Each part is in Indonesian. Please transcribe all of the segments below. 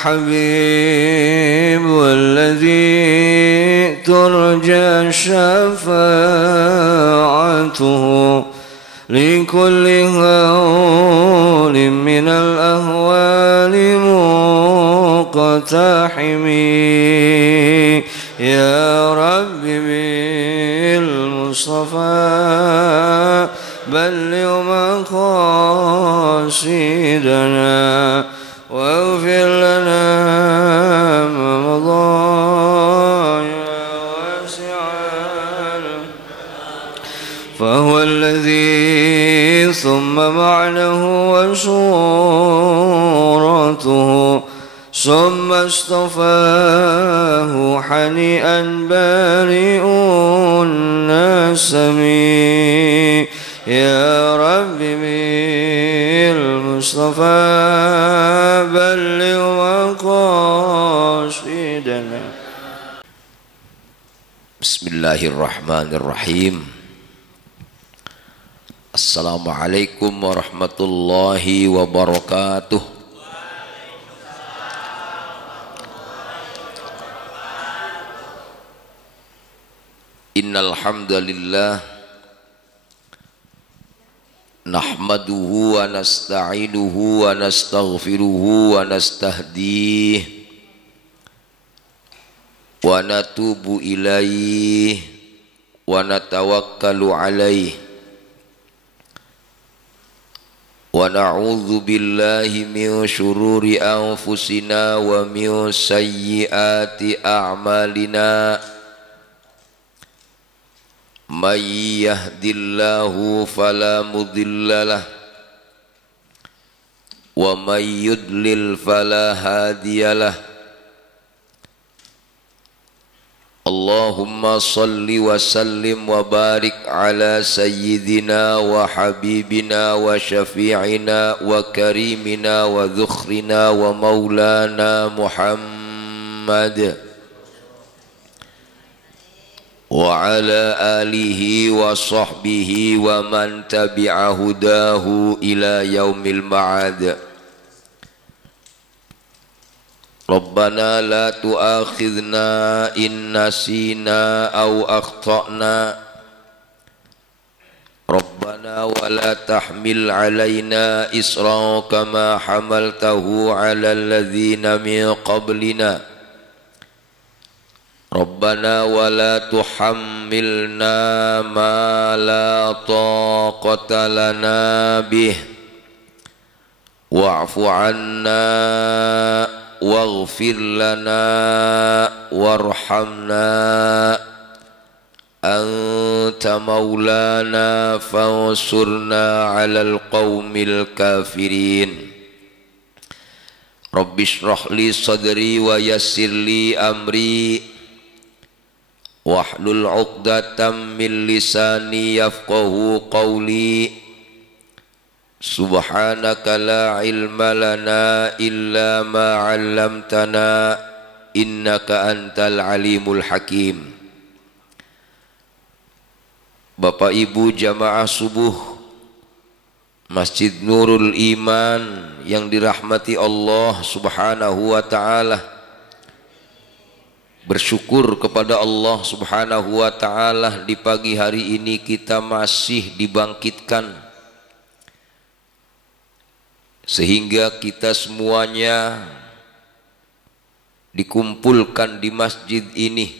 الحبيب والذي ترجى شفاعته لكل هول من الأهوال مقتحم يا رب بالمصطفى بلغ مقاصدنا واغفر لنا ما مضى يا واسع فهو الذي ثم معنه وصورته ثم اصطفاه حنيئا بارئ النسم يا رب بالمصطفى بلغ مقاصدنا. Bismillahirrahmanirrahim. Assalamualaikum warahmatullahi wabarakatuh. Innal hamdalillah nahmaduhu wa nasta'inuhu wa nastaghfiruhu wa nastahdihi wa natubu ilaihi wa natawakkalu alaihi wa na'udzu billahi min syururi anfusina wa min sayyiati a'malina may yahdillahu fala mudilla lah wa may yudlil fala hadiyalah. Allahumma salli wa sallim wa barik ala sayyidina wa habibina wa syafi'ina wa karimina wa dhukhrina wa maulana Muhammad wa ala alihi wa sahbihi wa man tabi'a hudahu ila yaumil ma'ad. Rabbana la tu'akhidhna in nasina aw akhtana. Rabbana wa la tahmil alaina isran kama hamaltahu ala alladhina min qablina. Rabbana wa la tuhammilna ma la taqata lana bih wa'fu 'anna waghfir lana warhamna anta maulana fansurna 'alal qaumil kafirin. Rabbi shrah li sadri wa yassir li amri wahlul 'uqdatam min lisani yafqahu qawli. Subhanaka la ilma lana illa ma 'allamtana innaka antal alimul hakim. Bapak Ibu jamaah subuh Masjid Nurul Iman yang dirahmati Allah Subhanahu wa taala, bersyukur kepada Allah Subhanahu wa taala di pagi hari ini kita masih dibangkitkan sehingga kita semuanya dikumpulkan di masjid ini.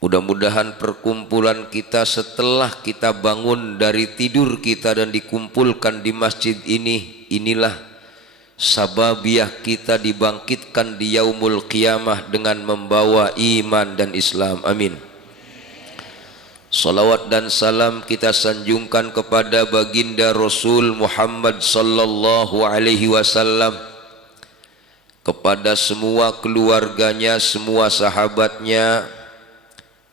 Mudah-mudahan perkumpulan kita setelah kita bangun dari tidur kita dan dikumpulkan di masjid ini, inilah sababiah kita dibangkitkan di yaumul qiyamah dengan membawa iman dan Islam. Amin. Salawat dan salam kita sanjungkan kepada baginda Rasul Muhammad sallallahu alaihi wasallam, kepada semua keluarganya, semua sahabatnya,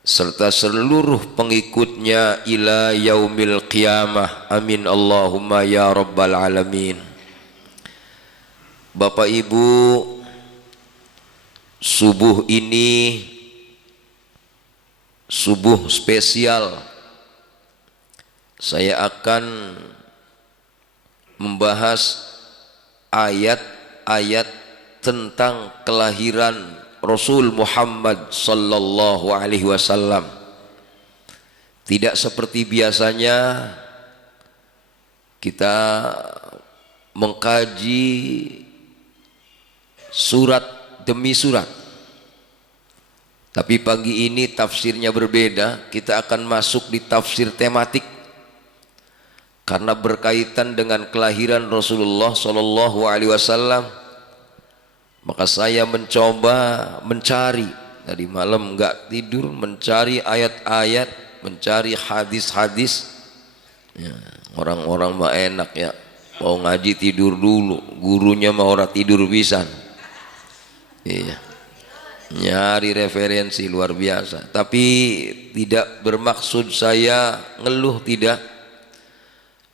serta seluruh pengikutnya ila yaumil qiyamah. Amin Allahumma ya rabbal alamin. Bapak Ibu, subuh ini subuh spesial. Saya akan membahas ayat ayat tentang kelahiran Rasul Muhammad sallallahu alaihi wasallam. Tidak seperti biasanya kita mengkaji surat demi surat. Tapi pagi ini tafsirnya berbeda. Kita akan masuk di tafsir tematik karena berkaitan dengan kelahiran Rasulullah sallallahu alaihi wasallam. Maka saya mencoba mencari, tadi malam enggak tidur, mencari ayat-ayat, mencari hadis-hadis. Ya, orang-orang mah enak ya, mau ngaji tidur dulu, gurunya mah orang tidur pisan. Iya, nyari referensi luar biasa. Tapi tidak bermaksud saya ngeluh, tidak,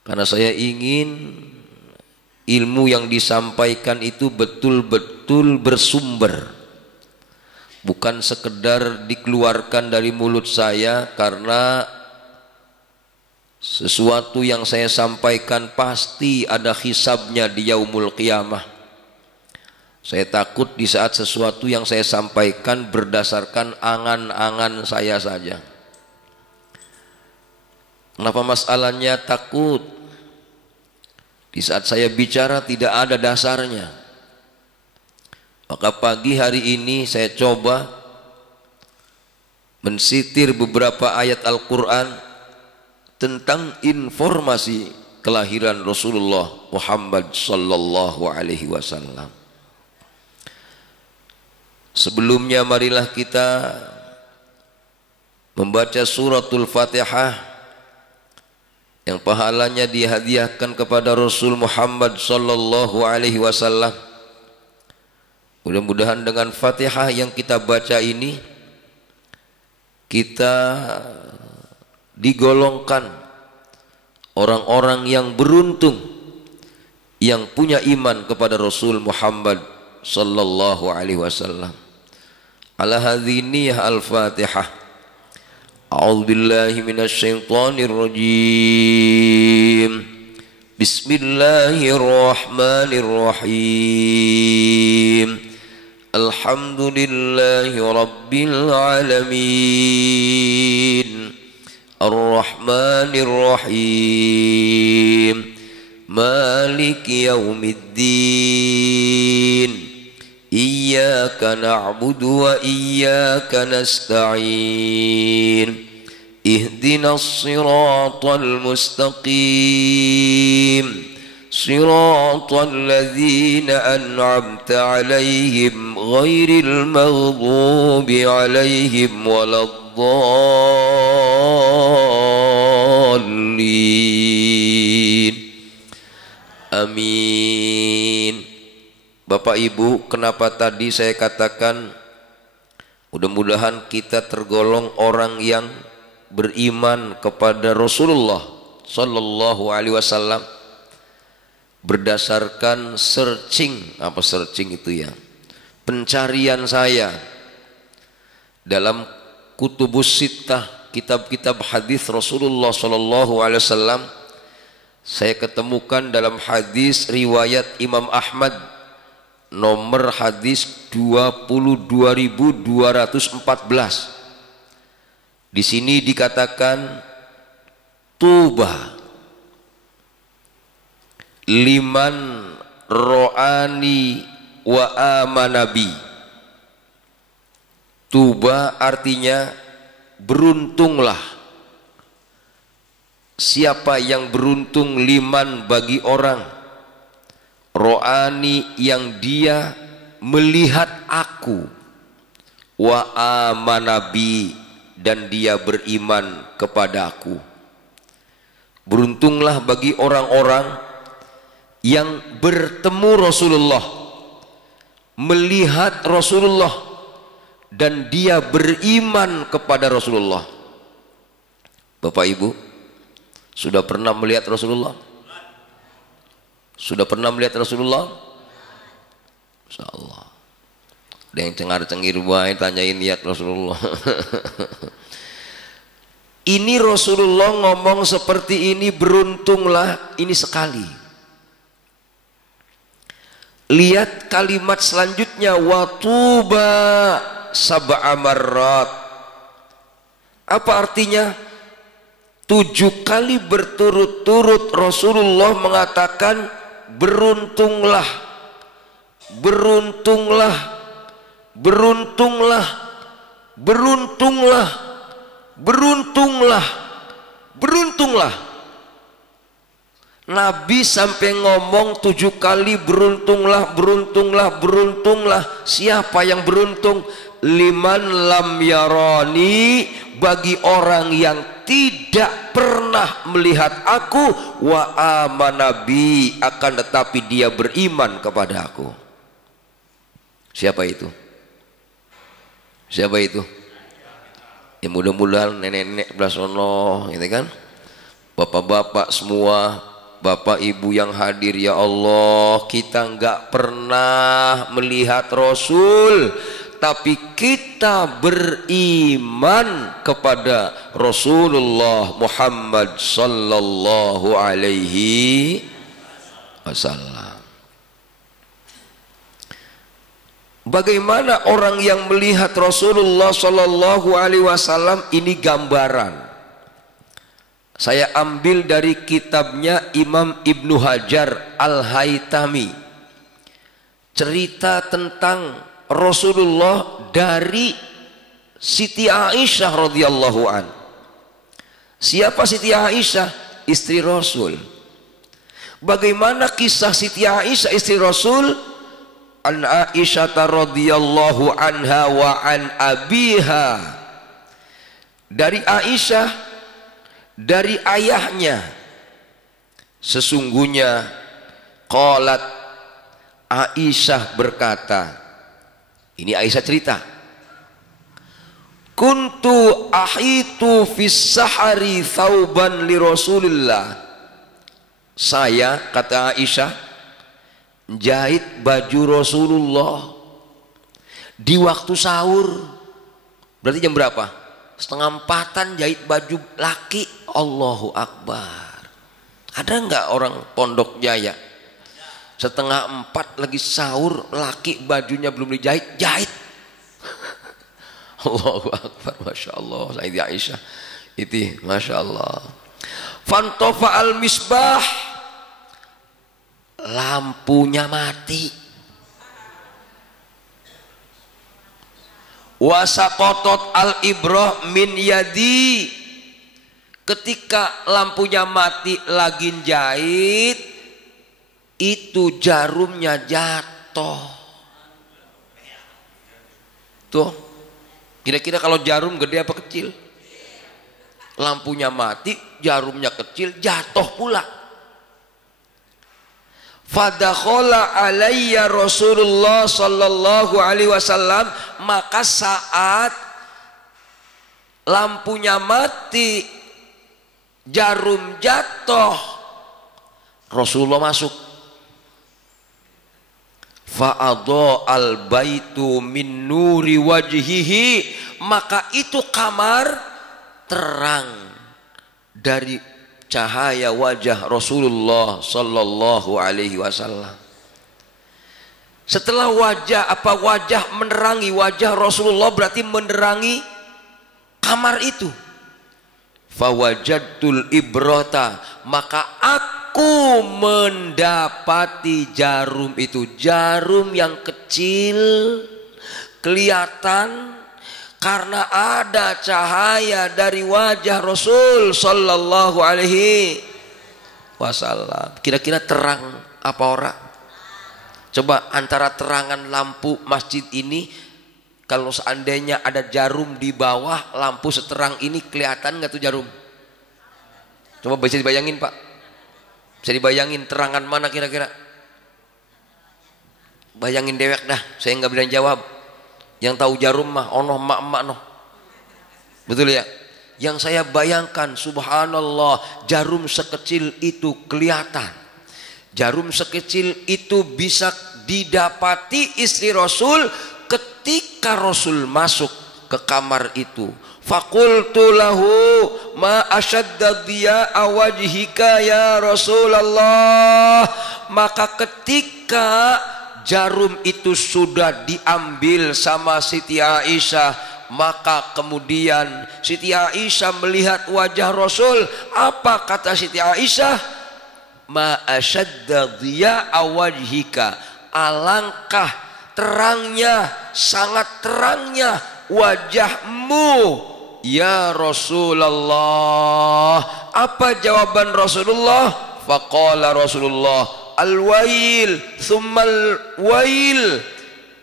karena saya ingin ilmu yang disampaikan itu betul-betul bersumber, bukan sekedar dikeluarkan dari mulut saya, karena sesuatu yang saya sampaikan pasti ada hisabnya di yaumul qiyamah. Saya takut di saat sesuatu yang saya sampaikan berdasarkan angan-angan saya saja. Kenapa masalahnya takut? Di saat saya bicara tidak ada dasarnya. Maka pagi hari ini saya coba mensitir beberapa ayat Al-Quran tentang informasi kelahiran Rasulullah Muhammad sallallahu alaihi wasallam. Sebelumnya marilah kita membaca suratul Fatihah yang pahalanya dihadiahkan kepada Rasul Muhammad sallallahu alaihi wasallam. Mudah-mudahan dengan Fatihah yang kita baca ini kita digolongkan orang-orang yang beruntung yang punya iman kepada Rasul Muhammad sallallahu alaihi wasallam. Ala hadhihi al-Fatihah. A'udzu billahi minasy syaithanir rajim. Bismillahirrahmanirrahim. Alhamdulillahi rabbil alamin. Ar-Rahmanir Rahim. Maliki yaumiddin. Iyyaka na'budu wa iyyaka nasta'in. Ihdinas siratal mustaqim. Siratal ladzina an'amta 'alaihim ghairil maghdubi 'alaihim waladdallin. Amin. Bapak Ibu, kenapa tadi saya katakan mudah-mudahan kita tergolong orang yang beriman kepada Rasulullah sallallahu alaihi wasallam berdasarkan searching, apa searching itu ya, pencarian saya dalam kutubus sittah, kitab-kitab hadis Rasulullah sallallahu alaihi wasallam. Saya ketemukan dalam hadis riwayat Imam Ahmad nomor hadis 22.214. Di sini dikatakan tuba liman ro'ani wa amanabi. Tuba artinya beruntunglah. Siapa yang beruntung? Liman bagi orang, ro'ani yang dia melihat aku, wa amanabi dan dia beriman kepadaku. Beruntunglah bagi orang-orang yang bertemu Rasulullah, melihat Rasulullah dan dia beriman kepada Rasulullah. Bapak Ibu, sudah pernah melihat Rasulullah? Sudah pernah melihat Rasulullah? Insyaallah. Ada yang cengar-cengir wae tanyain lihat Rasulullah. Ini Rasulullah ngomong seperti ini, beruntunglah ini sekali. Lihat kalimat selanjutnya, watuba sab'a marrat. Apa artinya? 7 kali berturut-turut Rasulullah mengatakan beruntunglah, beruntunglah, beruntunglah, beruntunglah, beruntunglah, beruntunglah. Nabi sampai ngomong 7 kali beruntunglah, beruntunglah, beruntunglah. Siapa yang beruntung? Liman lam yarani, bagi orang yang tidak pernah melihat aku, wa amanabi, akan tetapi dia beriman kepada aku. Siapa itu? Siapa itu? Ya mudah-mudahan nenek-nenek belah sono, gitu kan? Bapak-bapak semua, bapak ibu yang hadir, ya Allah, kita enggak pernah melihat Rasul, tapi kita beriman kepada Rasulullah Muhammad sallallahu alaihi wasallam. Bagaimana orang yang melihat Rasulullah sallallahu alaihi wasallam? Ini gambaran. Saya ambil dari kitabnya Imam Ibnu Hajar Al-Haytami, cerita tentang Rasulullah dari Siti Aisyah radhiyallahu an. Siapa Siti Aisyah? Istri Rasul. Bagaimana kisah Siti Aisyah istri Rasul? An Aisyah radhiyallahu anha wa an abiha. Dari Aisyah, dari ayahnya, sesungguhnya qalat, Aisyah berkata, ini Aisyah cerita, kuntu ahitu fis sahari thauban li Rasulillah. Saya, kata Aisyah, jahit baju Rasulullah di waktu sahur. Berarti jam berapa? 3:30 jahit baju laki. Allahu Akbar. Ada nggak orang Pondok Jaya 3:30 lagi sahur, laki bajunya belum dijahit, jahit? Allahu Akbar, Masya Allah. Sayyidi Aisyah itu, Masya Allah. Fantofa al misbah, lampunya mati. Wasakotot al ibrah min yadi, ketika lampunya mati lagi jahit, itu jarumnya jatuh. Tuh, kira-kira kalau jarum gede apa kecil? Lampunya mati, jarumnya kecil, jatuh pula. Fadakhala alayya Rasulullah sallallahu alaihi wasallam, maka saat lampunya mati, jarum jatuh, Rasulullah masuk. Fa'adha al-baitu min nuri wajhihi, maka itu kamar terang dari cahaya wajah Rasulullah sallallahu alaihi wasallam. Setelah wajah menerangi wajah Rasulullah, berarti menerangi kamar itu. Fawajadtul ibrata, maka aku mendapati jarum itu, jarum yang kecil kelihatan karena ada cahaya dari wajah Rasul sallallahu alaihi wasallam. Kira-kira terang apa ora? Coba antara terangan lampu masjid ini, kalau seandainya ada jarum di bawah lampu seterang ini, kelihatan nggak tuh jarum? Coba bisa dibayangin Pak, bisa dibayangin terangan mana kira-kira? Bayangin dewek dah, saya nggak bisa jawab. Yang tahu jarum mah ono mak-mak noh, betul ya? Yang saya bayangkan, subhanallah, jarum sekecil itu kelihatan. Jarum sekecil itu bisa didapati istri Rasul ketika Rasul masuk ke kamar itu. Faqultu lahu ma ashadda diya'a wajhika ya Rasulullah. Maka ketika jarum itu sudah diambil sama Siti Aisyah, maka kemudian Siti Aisyah melihat wajah Rasul. Apa kata Siti Aisyah? Ma asyadda dhiya'a wajhika, alangkah terangnya, sangat terangnya wajahmu ya Rasulullah. Apa jawaban Rasulullah? Faqala Rasulullah, al-wail thummal wail.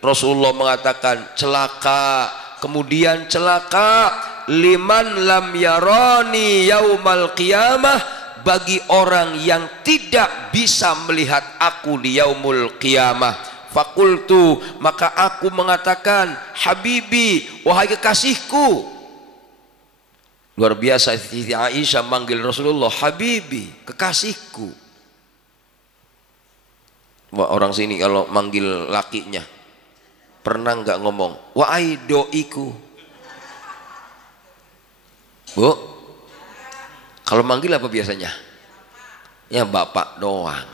Rasulullah mengatakan celaka, kemudian celaka, liman lam yarani yaumal qiyamah, bagi orang yang tidak bisa melihat aku di yaumul qiyamah. Fakultu, maka aku mengatakan, habibi, wahai kekasihku. Luar biasa Siti Aisyah manggil Rasulullah habibi, kekasihku. Wah, orang sini kalau manggil lakinya pernah nggak ngomong wahai doiku? Bu, kalau manggil apa biasanya? Ya bapak doang.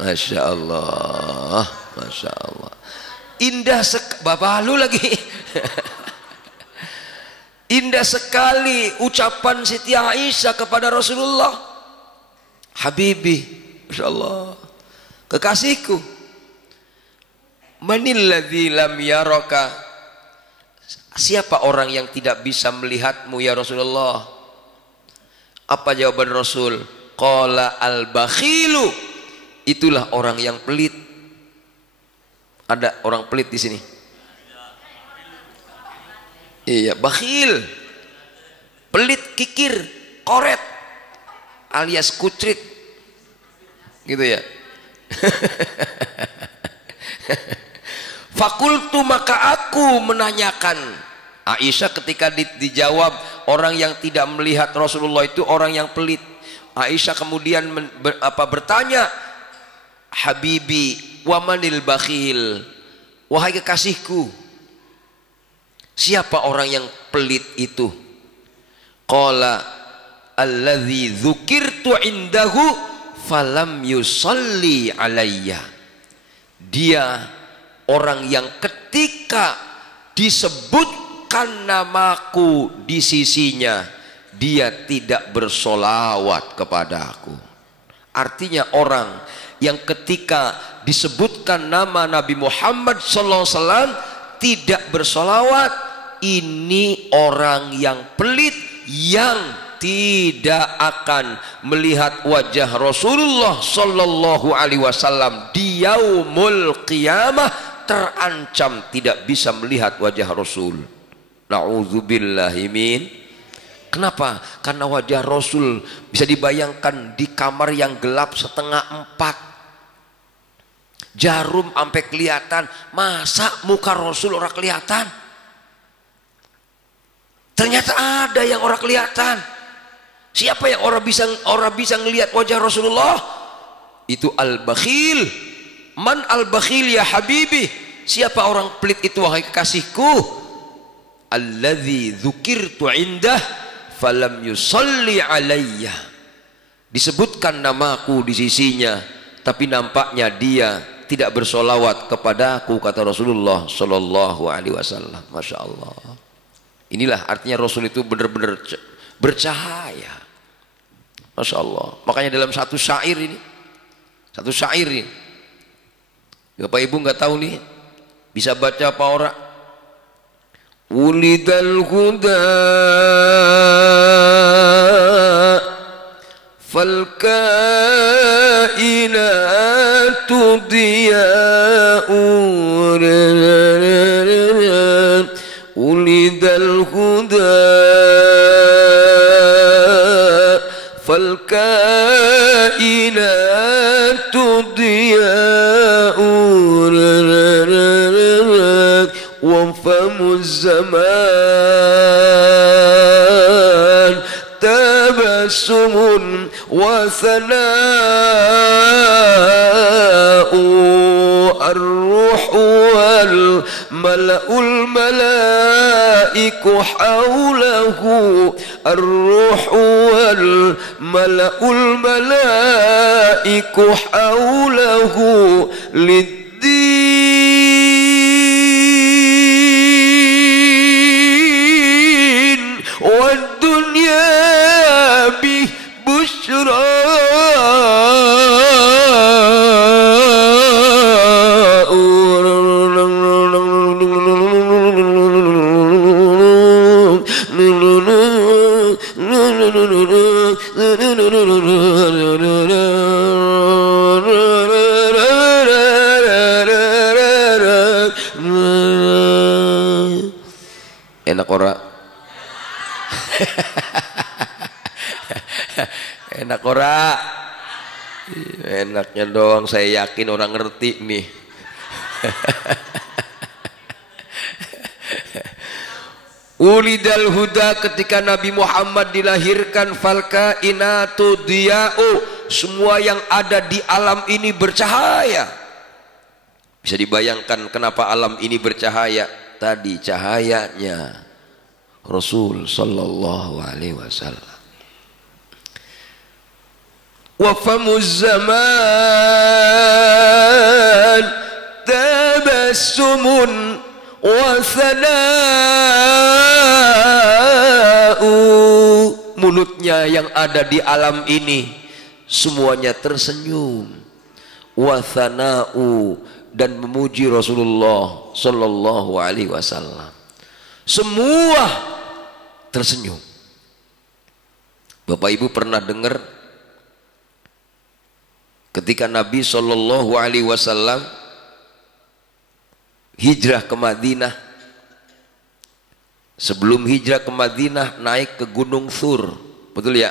Masya Allah, Masya Allah. Indah bapak lu lagi. Indah sekali ucapan Siti Aisyah kepada Rasulullah. Habibi, Masya Allah, kekasihku. Manilladzi lam yaraka, siapa orang yang tidak bisa melihatmu ya Rasulullah? Apa jawaban Rasul? Qala al-bakhilu, itulah orang yang pelit. Ada orang pelit di sini? Iya, bakhil, pelit, kikir, koret, alias kucrit, gitu ya. Fakultu, maka aku menanyakan. Aisyah ketika dijawab orang yang tidak melihat Rasulullah itu orang yang pelit, Aisyah kemudian bertanya, habibi wa manil bakhil, wahai kekasihku, siapa orang yang pelit itu? Qala alladzi dzukirtu indahu falam yusalli alayya, dia orang yang ketika disebutkan namaku di sisinya dia tidak bersolawat kepada aku. Artinya orang yang ketika disebutkan nama Nabi Muhammad SAW tidak bersolawat, ini orang yang pelit, yang tidak akan melihat wajah Rasulullah Sallallahu Alaihi Wasallam di yaumul qiyamah, terancam tidak bisa melihat wajah Rasul. Na'udzubillahi min. Kenapa? Karena wajah Rasul bisa dibayangkan di kamar yang gelap 3:30, jarum sampai kelihatan. Masa muka Rasul orang kelihatan? Ternyata ada yang orang kelihatan. Siapa yang orang bisa ngelihat wajah Rasulullah? Itu al-bakhil. Man al-bakhil ya habibi? Siapa orang pelit itu wahai kekasihku? Alladzi dzukirtu indah falam yusalli alayya, disebutkan namaku di sisinya tapi nampaknya dia tidak bersolawat kepadaku, kata Rasulullah Sallallahu Alaihi Wasallam. Masya Allah. Inilah artinya Rasul itu benar-benar bercahaya. Masya Allah. Makanya dalam satu syair ini, Bapak Ibu nggak tahu nih, bisa baca apa orang? Ulidal huda fal kainatu diya'un, ulidal huda fal kainatu diya'un wa famuz zaman tabassumun wa sana'u الروح والملأ الملائك حوله الروح والملأ الملائك حوله للدين والدنيا به بشرى enak ora? Enak ora? Enaknya doang, saya yakin orang ngerti nih. Ulidal huda, ketika Nabi Muhammad dilahirkan, falka inatu diya'u, semua yang ada di alam ini bercahaya. Bisa dibayangkan kenapa alam ini bercahaya? Tadi cahayanya Rasul sallallahu alaihi wasallam. Wa famuz zaman tabassumun wa sana'u, mulutnya yang ada di alam ini semuanya tersenyum, wa sana'u, dan memuji Rasulullah sallallahu alaihi wasallam, semua tersenyum. Bapak Ibu pernah dengar ketika Nabi sallallahu alaihi wasallam hijrah ke Madinah, sebelum hijrah ke Madinah naik ke Gunung Thur, betul ya?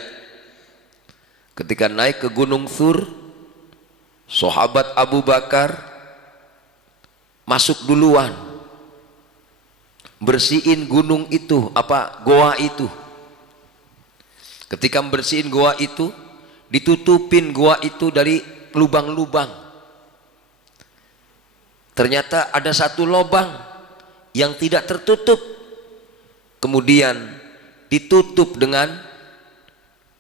Ketika naik ke Gunung Thur, sahabat Abu Bakar masuk duluan, bersihin gunung itu, goa itu. Ketika bersihin goa itu, ditutupin goa itu dari lubang-lubang. Ternyata ada satu lubang yang tidak tertutup, kemudian ditutup dengan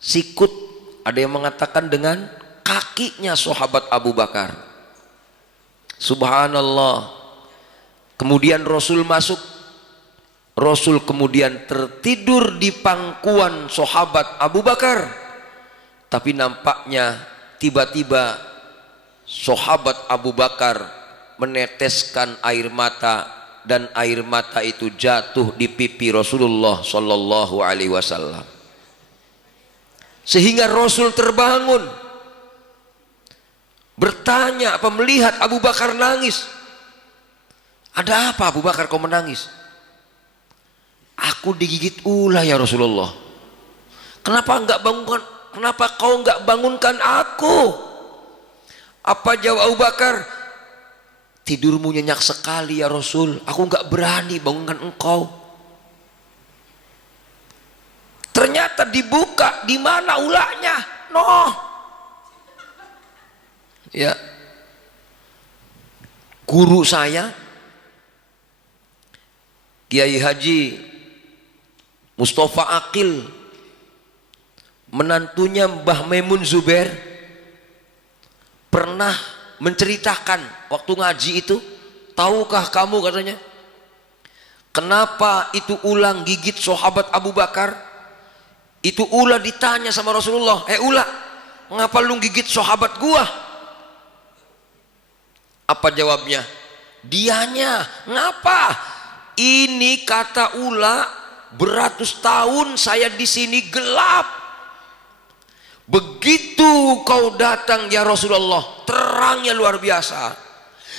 sikut, ada yang mengatakan dengan kakinya sahabat Abu Bakar. Subhanallah. Kemudian Rasul masuk, Rasul kemudian tertidur di pangkuan sahabat Abu Bakar, tapi nampaknya tiba-tiba sahabat Abu Bakar meneteskan air mata, dan air mata itu jatuh di pipi Rasulullah sallallahu alaihi wasallam, sehingga Rasul terbangun, bertanya, melihat Abu Bakar nangis. Ada apa Abu Bakar kau menangis? Aku digigit ular ya Rasulullah. Kenapa kau enggak bangunkan aku? Apa jawab Abu Bakar? Tidurmu nyenyak sekali ya Rasul, aku enggak berani bangunkan engkau. Ternyata dibuka, di mana ulahnya? Noh. Ya. Guru saya Kiai Haji Mustafa Aqil, menantunya Mbah Maimun Zubair, pernah menceritakan waktu ngaji itu, tahukah kamu katanya, kenapa itu ulang gigit sahabat Abu Bakar? Itu ulah ditanya sama Rasulullah, ulah, ngapa lu gigit sahabat gua? Apa jawabnya? Dianya, ngapa? Ini kata ulah, beratus tahun saya di sini gelap. Begitu kau datang ya Rasulullah, terangnya luar biasa.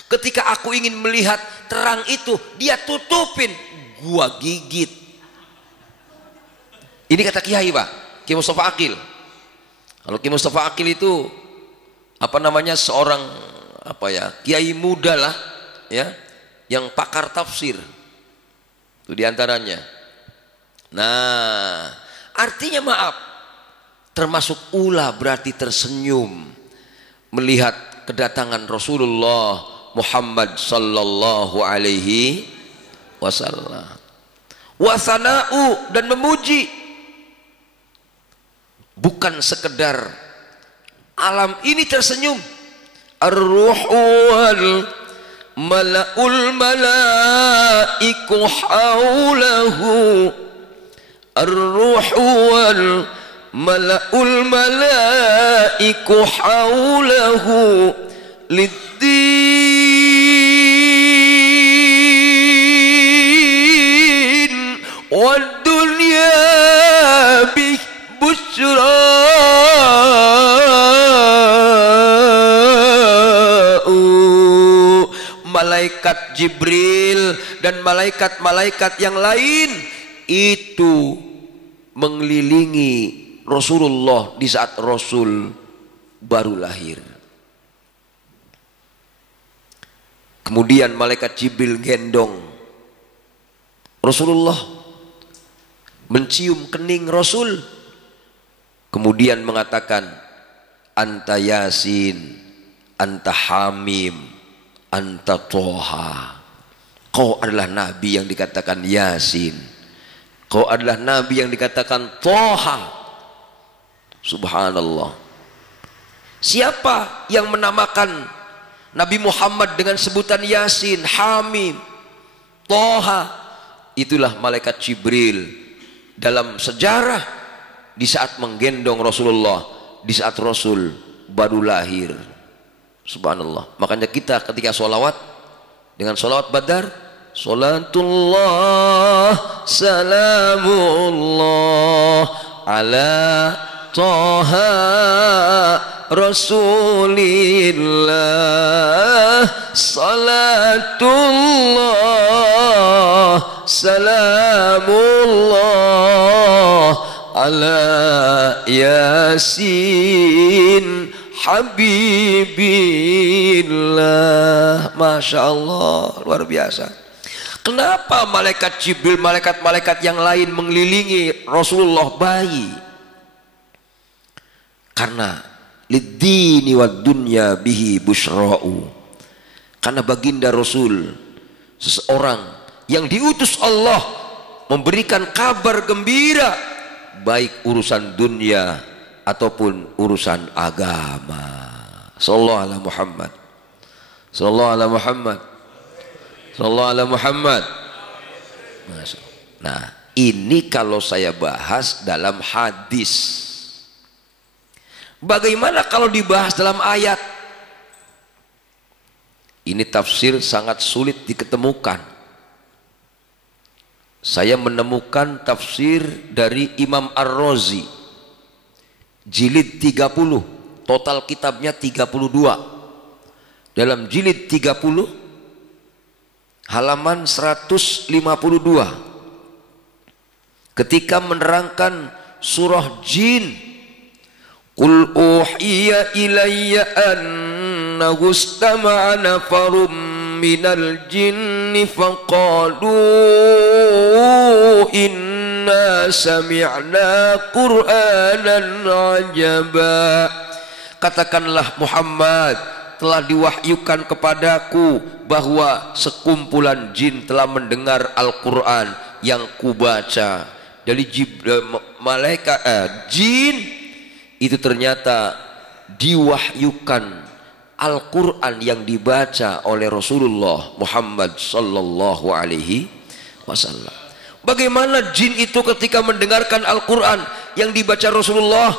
Ketika aku ingin melihat terang itu, dia tutupin, gua gigit. Ini kata Kiai Pak, Kiai Mustafa Aqil. Kalau Kiai Mustafa Aqil itu seorang kiai muda lah ya, yang pakar tafsir. Itu diantaranya. Nah, artinya maaf, termasuk ulah berarti tersenyum melihat kedatangan Rasulullah Muhammad sallallahu alaihi wasallam. Wasana'u, dan memuji, bukan sekedar alam ini tersenyum. Ar-ruhu wal mala'ul mala'iku haulahu, ar-ruhu wal mala'ul mala'iku haulahu lid-din wad dunya bih busyra. Malaikat Jibril dan malaikat-malaikat yang lain itu mengelilingi Rasulullah di saat Rasul baru lahir. Kemudian malaikat Jibril gendong Rasulullah, mencium kening Rasul, kemudian mengatakan, anta Yasin, anta Hamim, anta Toha. Kau adalah nabi yang dikatakan Yasin, kau adalah nabi yang dikatakan Toha. Subhanallah. Siapa yang menamakan Nabi Muhammad dengan sebutan Yasin, Hamim, Toha? Itulah malaikat Jibril dalam sejarah di saat menggendong Rasulullah di saat Rasul baru lahir. Subhanallah. Makanya kita ketika sholawat dengan sholawat badar, sholatullah salamullah ala Toha Rasulillah, salatullah salamullah ala Yasin Habibillah. Masya Allah, luar biasa. Kenapa malaikat Jibril, malaikat-malaikat yang lain mengelilingi Rasulullah bayi? Karena lid-dini wad dunya bihi busyra'u. Karena baginda Rasul seseorang yang diutus Allah memberikan kabar gembira, baik urusan dunia ataupun urusan agama. Sallallahu alaihi Muhammad, sallallahu alaihi Muhammad, sallallahu alaihi Muhammad. Nah, ini kalau saya bahas dalam hadis. Bagaimana kalau dibahas dalam ayat? Ini tafsir sangat sulit diketemukan. Saya menemukan tafsir dari Imam Ar-Razi, jilid 30, total kitabnya 32. Dalam jilid 30 halaman 152, ketika menerangkan surah Jin, qul uhiya ilayya annahu istama'a nafarum minal jinni faqalu inna sami'na qur'anan ajaba. Katakanlah Muhammad, telah diwahyukan kepadaku bahwa sekumpulan jin telah mendengar Al-Quran yang kubaca. Dari malaikat jin itu ternyata diwahyukan Al-Quran yang dibaca oleh Rasulullah Muhammad sallallahu alaihi wasallam. Bagaimana jin itu ketika mendengarkan Al-Quran yang dibaca Rasulullah,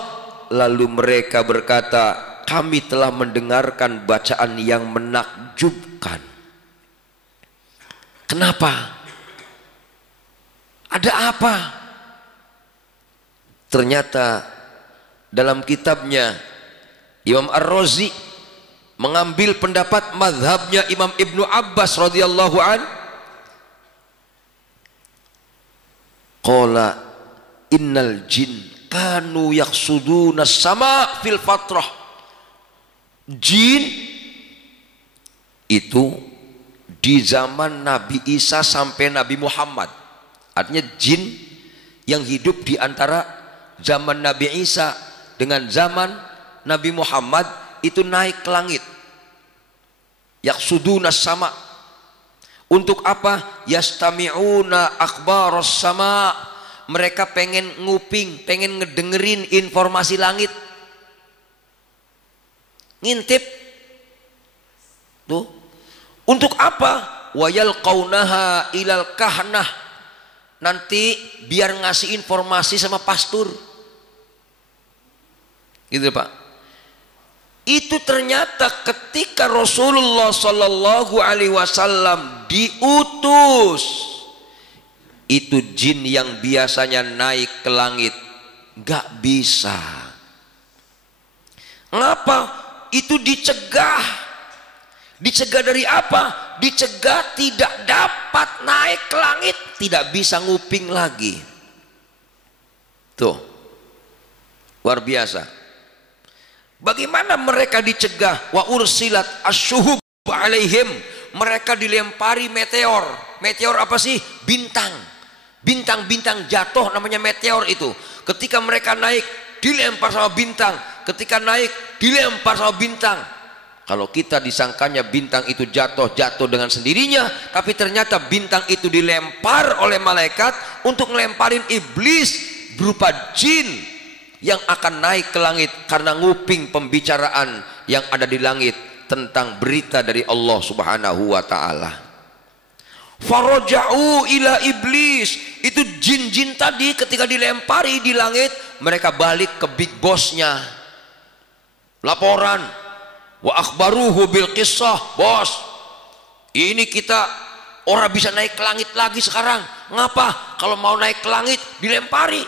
lalu mereka berkata, kami telah mendengarkan bacaan yang menakjubkan. Kenapa? Ada apa? Ternyata dalam kitabnya Imam Ar-Razi mengambil pendapat mazhabnya Imam Ibnu Abbas radhiyallahu an. Qala innal jin kanu yaqsuduna sama fil fatrah. Jin itu di zaman Nabi Isa sampai Nabi Muhammad. Artinya jin yang hidup di antara zaman Nabi Isa dengan zaman Nabi Muhammad itu naik ke langit. Yaqsudunas sama. Untuk apa? Yastami'una akhbaras sama. Mereka pengen nguping, pengen ngedengerin informasi langit. Ngintip. Tuh. Untuk apa? Wa yalqaunaha ilal kahnah. Nanti biar ngasih informasi sama pastur. Gitu Pak. Itu ternyata ketika Rasulullah Shallallahu Alaihi Wasallam diutus, itu jin yang biasanya naik ke langit nggak bisa. Ngapa? Itu dicegah. Dicegah dari apa? Dicegah tidak dapat naik ke langit, tidak bisa nguping lagi. Tuh, luar biasa. Bagaimana mereka dicegah? Wa ursilat asyuhub alaihim. Mereka dilempari meteor. Meteor apa sih? Bintang. Bintang-bintang jatuh namanya meteor itu. Ketika mereka naik, dilempar sama bintang. Ketika naik, dilempar sama bintang. Kalau kita disangkanya bintang itu jatuh dengan sendirinya, tapi ternyata bintang itu dilempar oleh malaikat untuk ngelemparin iblis berupa jin yang akan naik ke langit karena nguping pembicaraan yang ada di langit tentang berita dari Allah Subhanahu wa taala. Faraja'u ila iblis. Itu jin-jin tadi ketika dilempari di langit, mereka balik ke big bossnya. Laporan. Wa akhbaruhu bil qissah, bos, ini kita orang bisa naik ke langit lagi sekarang. Ngapa? Kalau mau naik ke langit dilempari.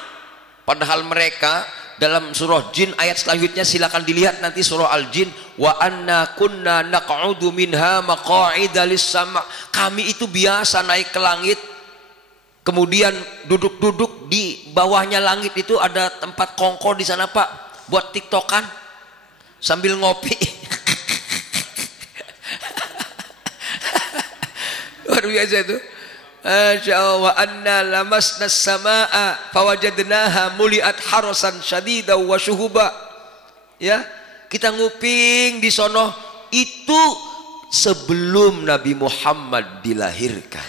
Padahal mereka dalam surah Jin ayat selanjutnya, silakan dilihat nanti surah Al-Jin, wa anna kunna naq'udu minha maq'ida lis-sama'. Kami itu biasa naik ke langit, kemudian duduk-duduk di bawahnya langit itu ada tempat kongko di sana Pak, buat tiktokan sambil ngopi. Luar biasa itu. Masya Allah. Wa anna lamasna samaa fawajadnaha muliat harasan syadida wa syuhuba. Ya, kita nguping di sono itu sebelum Nabi Muhammad dilahirkan.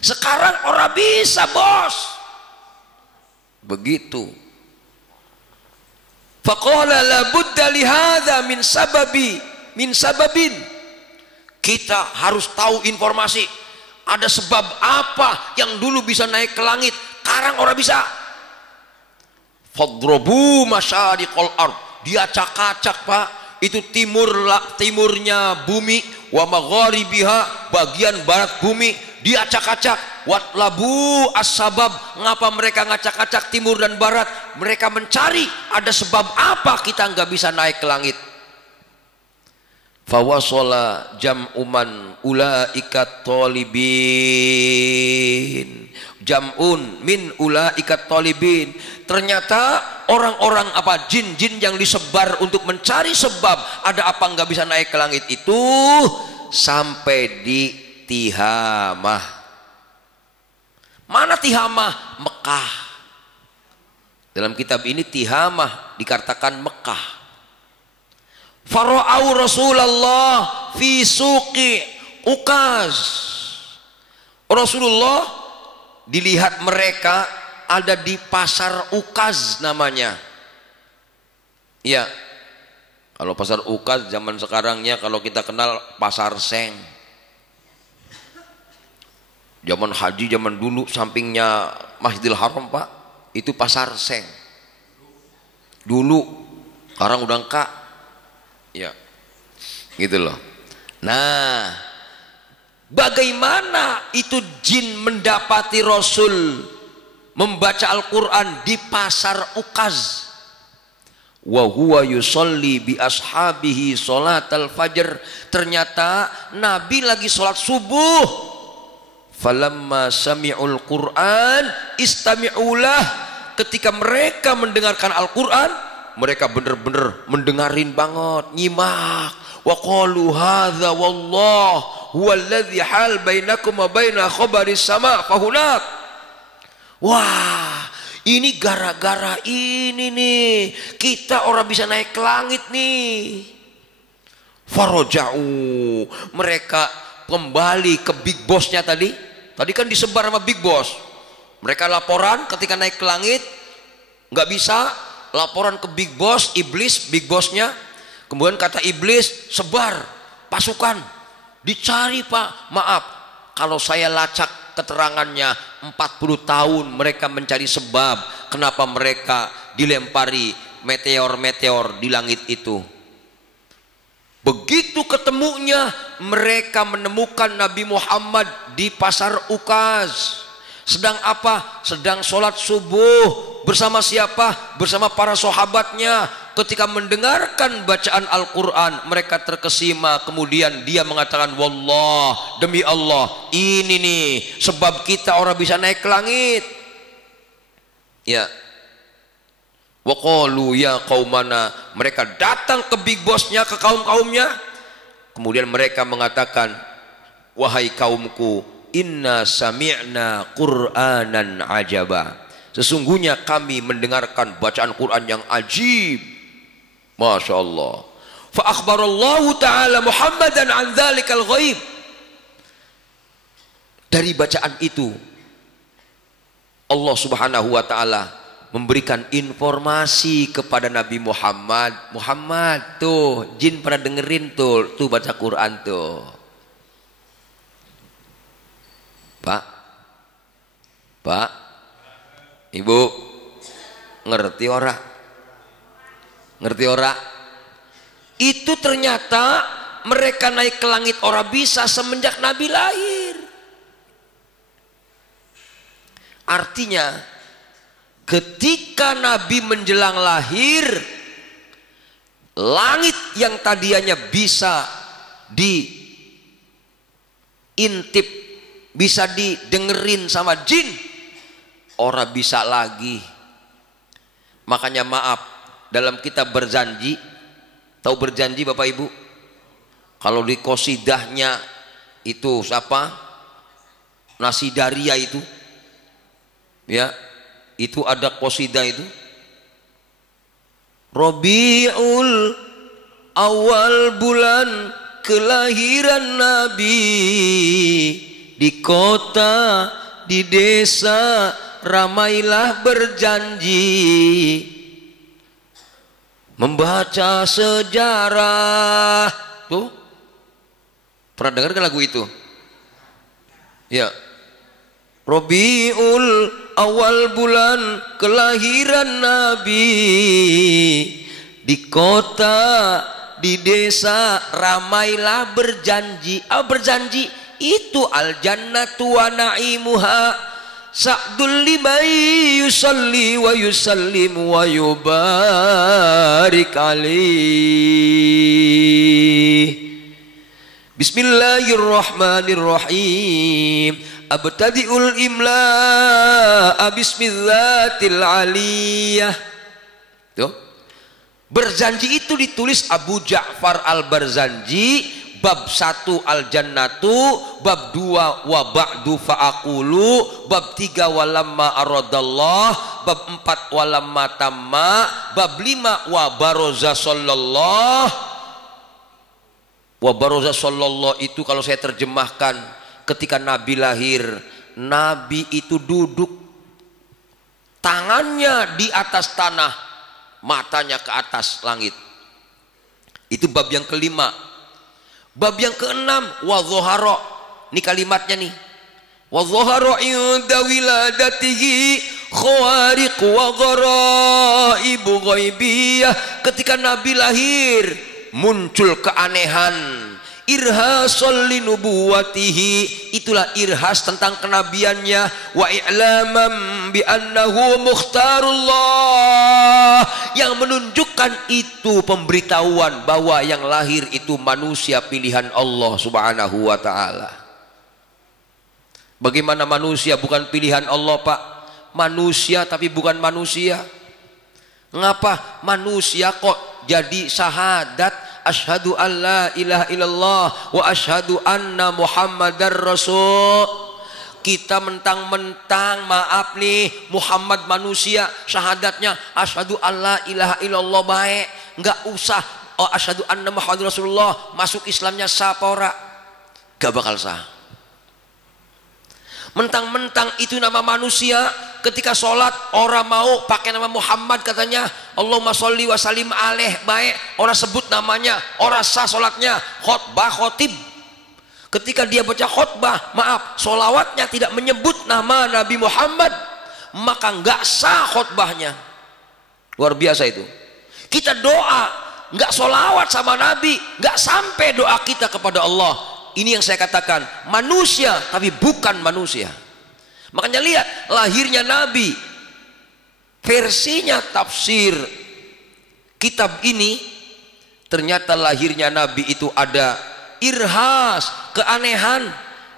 Sekarang orang bisa, bos. Begitu. Faqala la budda li hadza min sababin. Kita harus tahu informasi. Ada sebab apa yang dulu bisa naik ke langit, sekarang orang bisa. Fadrobu masyariqal ard. Diacak-acak Pak. Itu timurnya bumi, wa magharibiha, bagian barat bumi, diacak-acak. Watlabu as-sabab. Ngapa mereka ngacak-acak timur dan barat? Mereka mencari ada sebab apa kita nggak bisa naik ke langit. Fawasala jam'uman ulaikat talibin. Jam'un min ulaikat talibin. Ternyata orang-orang apa, jin-jin yang disebar untuk mencari sebab ada apa nggak bisa naik ke langit itu sampai di Tihamah. Mana Tihamah? Mekah. Dalam kitab ini Tihamah dikatakan Mekah. Fara'au Rasulullah fi suqi Ukaz. Rasulullah dilihat mereka ada di pasar Ukaz namanya. Ya, kalau pasar Ukaz zaman sekarangnya kalau kita kenal pasar Seng. Zaman haji zaman dulu sampingnya Masjidil Haram Pak, itu pasar Seng. Dulu, sekarang udah enggak. Ya, gitu loh. Nah, bagaimana itu jin mendapati Rasul membaca Al-Quran di pasar Ukaz? Wa huwa yusolli bi ashabihi sholatal fajr. Ternyata Nabi lagi sholat subuh. Falamma sami'ul Quran istami'ulah. Ketika mereka mendengarkan Al-Quran, mereka benar-benar mendengarin banget, nyimak. Wa qalu hadza wallah huwallazi hal bainakum wa baina khabaris sama fahunak. Wah, ini gara-gara ini nih kita orang bisa naik ke langit nih. Faroja'u, mereka kembali ke big bossnya tadi. Tadi kan disebar sama big boss. Mereka laporan ketika naik ke langit, nggak bisa, laporan ke big boss, iblis, big bossnya. Kemudian kata iblis, sebar pasukan, dicari Pak. Maaf, kalau saya lacak keterangannya 40 tahun mereka mencari sebab kenapa mereka dilempari meteor-meteor di langit itu. Begitu ketemunya, mereka menemukan Nabi Muhammad di pasar Ukaz. Sedang apa? Sedang sholat subuh. Bersama siapa? Bersama para sahabatnya. Ketika mendengarkan bacaan Al-Quran, mereka terkesima. Kemudian dia mengatakan, wallah, demi Allah, ini nih sebab kita orang bisa naik ke langit. Ya. Waqalu ya qaumana, mereka datang ke big bossnya, ke kaum-kaumnya. Kemudian mereka mengatakan, wahai kaumku, inna sami'na qur'anan ajaba, sesungguhnya kami mendengarkan bacaan Quran yang ajib. Masya Allah. Fa akhbarallahu ta'ala Muhammadan an dhalikal ghaib. Dari bacaan itu Allah subhanahu wa ta'ala memberikan informasi kepada Nabi Muhammad. Muhammad tuh, jin pernah dengerin tuh baca Quran tuh. Pak, Ibu, ngerti ora? Ngerti ora? Itu ternyata mereka naik ke langit ora bisa semenjak Nabi lahir. Artinya ketika Nabi menjelang lahir, langit yang tadinya bisa diintip, bisa didengerin sama jin, ora bisa lagi. Makanya maaf, dalam kitab berjanji, tahu berjanji Bapak Ibu? Kalau di qosidahnya itu siapa? Nasidaria itu, ya, itu ada qosidah itu. Rabiul awal bulan kelahiran Nabi, di kota, di desa, ramailah berjanji, membaca sejarah. Tuh, pernah dengar kan lagu itu? Ya. Rabiul awal bulan kelahiran Nabi, di kota, di desa, ramailah berjanji. Berjanji itu al jannatu wa na'imuha sa'dul liman yusalli wa yusallimu wa yubarik alaih. Bismillahirrahmanirrahim. Abtadi'ul imla bismillatil aliyah. Tuh. Berjanji itu ditulis Abu Ja'far al-Barzanji, bab 1 al-jannatu, bab 2 wa ba'du fa'aqulu, bab 3 walamma aradallah, bab 4 walamma tamma, bab 5 wa baroza sallallahu. Wa baroza sallallahu itu kalau saya terjemahkan, ketika Nabi lahir, Nabi itu duduk, tangannya di atas tanah, matanya ke atas langit. Itu bab yang kelima. Bab yang keenam, wa dhohara, ini kalimatnya nih, wa dhohara inda wiladatihi khawariq wa ghara'ibu ghaibiyah. Ketika Nabi lahir, muncul keanehan, irhasol linubuwatihi, itulah irhas tentang kenabiannya, wa i'lamam bi annahu mukhtarullah, yang menunjukkan itu pemberitahuan bahwa yang lahir itu manusia pilihan Allah subhanahu wa ta'ala. Bagaimana manusia bukan pilihan Allah Pak? Manusia tapi bukan manusia. Ngapa manusia kok jadi syahadat asyhadu an la ilaha illallah wa asyhadu anna muhammadar rasul? Kita mentang-mentang, maaf nih, Muhammad manusia, syahadatnya asyhadu an la ilaha illallah baik, nggak usah oh asyhadu anna Muhammadar Rasulullah, masuk Islamnya sah apa ora? Gak bakal sah. Mentang-mentang itu nama manusia, ketika sholat orang mau pakai nama Muhammad, katanya Allahumma sholli wa sallim alaih, baik orang sebut namanya, orang sah sholatnya. Khotbah khotib, ketika dia baca khotbah, maaf, sholawatnya tidak menyebut nama Nabi Muhammad, maka nggak sah khotbahnya. Luar biasa itu. Kita doa nggak sholawat sama Nabi, nggak sampai doa kita kepada Allah. Ini yang saya katakan, manusia tapi bukan manusia. Makanya lihat lahirnya Nabi, versinya tafsir kitab ini, ternyata lahirnya Nabi itu ada irhas, keanehan.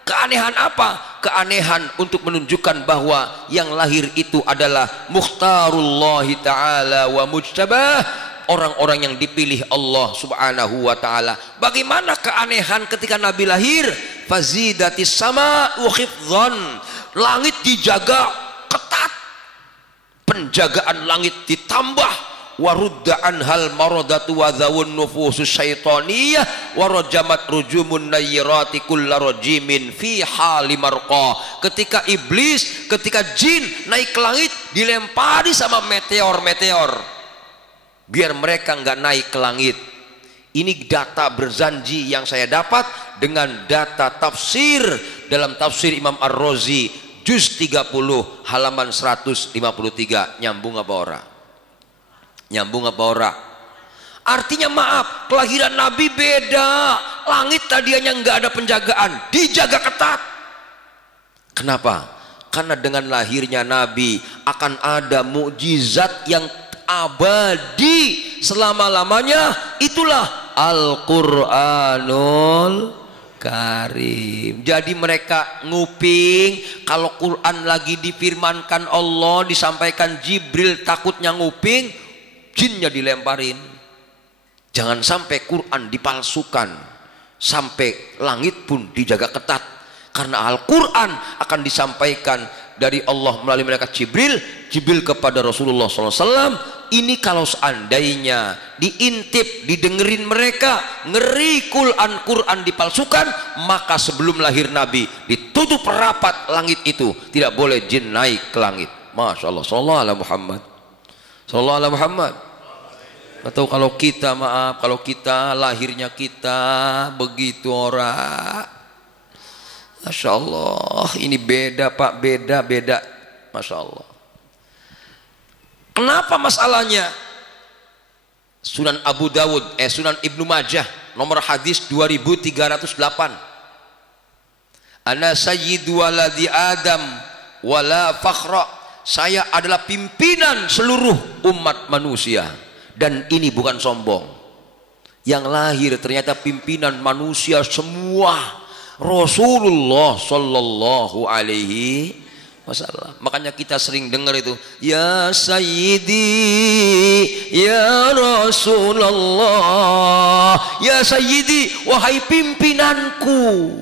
Keanehan apa? Keanehan untuk menunjukkan bahwa yang lahir itu adalah mukhtarullahi ta'ala wa mujtabah, orang-orang yang dipilih Allah subhanahu wa ta'ala. Bagaimana keanehan ketika Nabi lahir? Fazidatis sama wa khifdhan, langit dijaga ketat, penjagaan langit ditambah. Warudda anhal maradatu wa dhawun nufusus syaitaniyah warajamat rujumun nayyirati kulla rajimin fi hali marqa. Ketika iblis, ketika jin naik ke langit, dilempari sama meteor-meteor biar mereka nggak naik ke langit. Ini data berzanji yang saya dapat dengan data tafsir dalam tafsir Imam Ar-Razi juz 30 halaman 153. Nyambung apa ora? Nyambung apa ora? Artinya maaf, kelahiran Nabi beda. Langit tadinya nggak ada penjagaan, dijaga ketat. Kenapa? Karena dengan lahirnya Nabi akan ada mukjizat yang abadi selama-lamanya. Itulah Al-Quranul Karim. Jadi mereka nguping kalau Quran lagi difirmankan Allah, disampaikan Jibril, takutnya nguping, jinnya dilemparin. Jangan sampai Quran dipalsukan, sampai langit pun dijaga ketat, karena Al-Quran akan disampaikan dari Allah melalui malaikat Jibril, Jibril kepada Rasulullah SAW. Ini kalau seandainya diintip, didengerin mereka, ngeri Quran dipalsukan, maka sebelum lahir Nabi ditutup rapat langit itu, tidak boleh jin naik ke langit. Masya Allah. Sallallahu alaihi Muhammad, sallallahu alaihi Muhammad. Atau kalau kita, maaf, kalau kita lahirnya kita begitu ora, Masya Allah, ini beda Pak, beda. Masya Allah. Kenapa masalahnya? Sunan Abu Dawud, Sunan Ibnu Majah, nomor hadis 2308. Ana sayyidu waladi Adam wala fakhra. Saya adalah pimpinan seluruh umat manusia, dan ini bukan sombong. Yang lahir ternyata pimpinan manusia semua, Rasulullah sallallahu alaihi wasallam. Makanya kita sering dengar itu, ya sayyidi ya Rasulullah, ya sayyidi, wahai pimpinanku.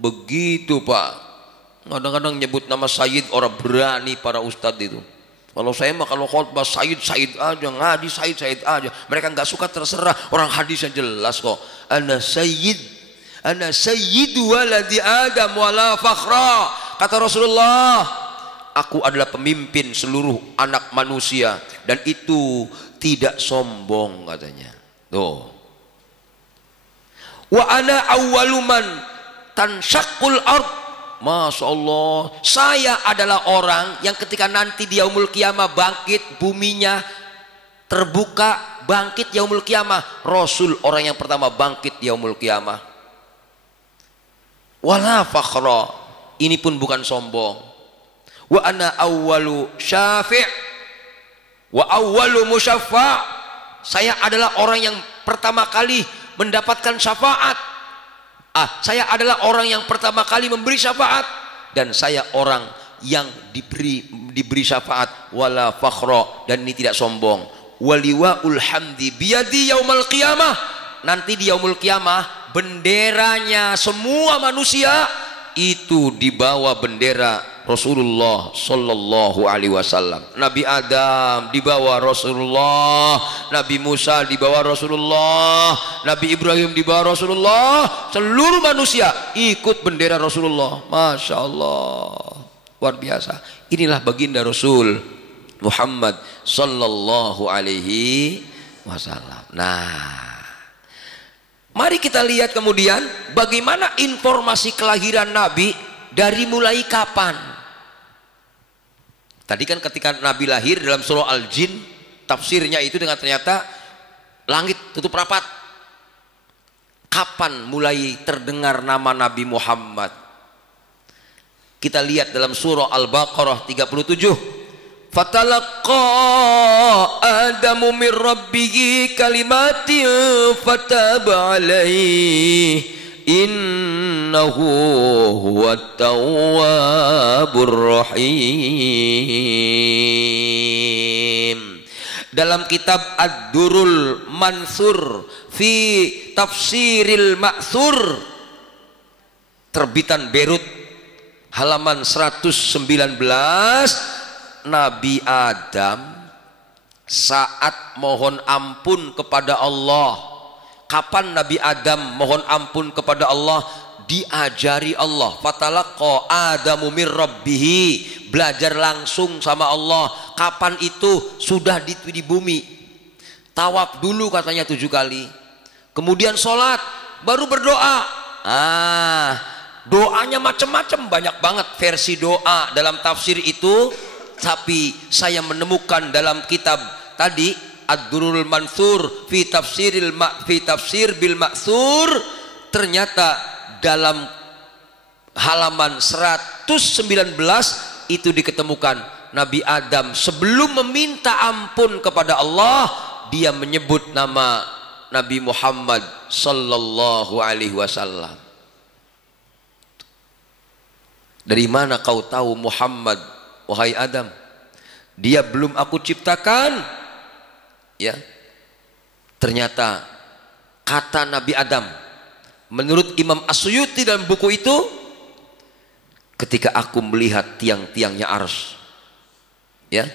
Begitu Pak. Kadang-kadang nyebut nama sayyid orang berani para ustadz itu. Kalau saya mah kalau khotbah sayyid aja, ngadi sayyid aja. Mereka nggak suka, terserah, orang hadisnya jelas kok. Ana sayyidu waladi Adam wala fakhra. Kata Rasulullah, aku adalah pemimpin seluruh anak manusia, dan itu tidak sombong, katanya. Tuh. Wa ana awwaluman tanshaqqul ard. Masya Allah, saya adalah orang yang ketika nanti di yaumul qiyamah bangkit, buminya terbuka, bangkit yaumul qiyamah, Rasul orang yang pertama bangkit di yaumul qiyamah. Wala fakhra, ini pun bukan sombong. Wa ana awwalu syafi' wa awwalu musyaffa'. Saya adalah orang yang pertama kali mendapatkan syafaat. Saya adalah orang yang pertama kali memberi syafaat, dan saya orang yang diberi syafaat. Wala fakhra, dan ini tidak sombong. Waliwaul hamdi biyadi yaumal qiyamah. Nanti di yaumul qiyamah benderanya semua manusia itu dibawa bendera Rasulullah sallallahu alaihi wasallam. Nabi Adam di bawah Rasulullah, Nabi Musa di bawah Rasulullah, Nabi Ibrahim di bawah Rasulullah, seluruh manusia ikut bendera Rasulullah. Masya Allah, luar biasa. Inilah baginda Rasul Muhammad sallallahu alaihi wasallam. Nah, mari kita lihat kemudian bagaimana informasi kelahiran Nabi dari mulai kapan. Tadi kan ketika Nabi lahir dalam surah Al-Jin, tafsirnya itu dengan ternyata langit tutup rapat. Kapan mulai terdengar nama Nabi Muhammad? Kita lihat dalam surah Al-Baqarah 37. Fatalaqa Adamu min rabbihi kalimatin fataba alaihi innahu huwat tawwabur rahim. Dalam kitab Ad-Durrul Mansur fi Tafsiril Ma'thur, terbitan Beirut, halaman 119, Nabi Adam saat mohon ampun kepada Allah. Kapan Nabi Adam mohon ampun kepada Allah? Diajari Allah. Fatalaqa Adamu mir rabbihi, belajar langsung sama Allah. Kapan itu? Sudah di bumi. Tawaf dulu katanya 7 kali. Kemudian sholat, baru berdoa. Doanya macam-macam, banyak banget versi doa dalam tafsir itu. Tapi saya menemukan dalam kitab tadi Ad-Durrul Mansur fi tafsir bil Ma'thur, ternyata dalam halaman 119 itu diketemukan Nabi Adam sebelum meminta ampun kepada Allah, dia menyebut nama Nabi Muhammad sallallahu alaihi wasallam. Dari mana kau tahu Muhammad, wahai Adam? Dia belum aku ciptakan. Ya, ternyata kata Nabi Adam menurut Imam As-Suyuti dalam buku itu, ketika aku melihat tiang-tiangnya arsy, ya,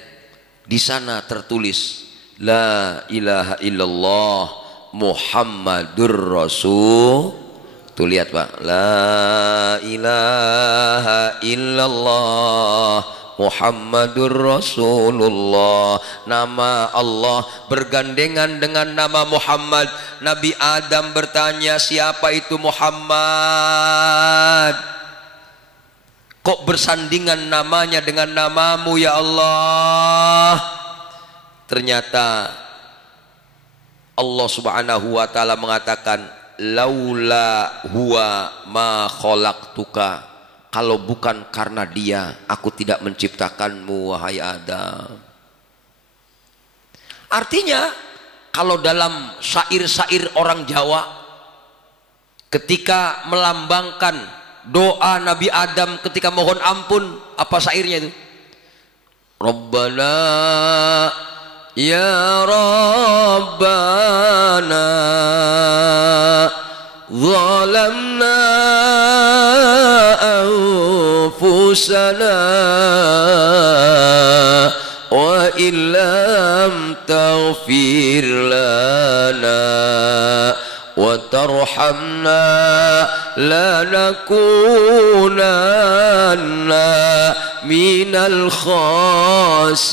di sana tertulis la ilaha illallah Muhammadur Rasul. Tuh lihat Pak, la ilaha illallah Muhammadur Rasulullah. Nama Allah bergandengan dengan nama Muhammad. Nabi Adam bertanya, siapa itu Muhammad? Kok bersandingan namanya dengan namamu ya Allah? Ternyata Allah subhanahu wa ta'ala mengatakan, laula huwa ma khalaqtuka, kalau bukan karena dia aku tidak menciptakanmu wahai Adam. Artinya kalau dalam syair-syair orang Jawa ketika melambangkan doa Nabi Adam ketika mohon ampun, apa syairnya itu? Rabbana ya Rabbana zalamna anfusana wa illam taghfir lana wa tarhamna lanakunanna minal khasirin.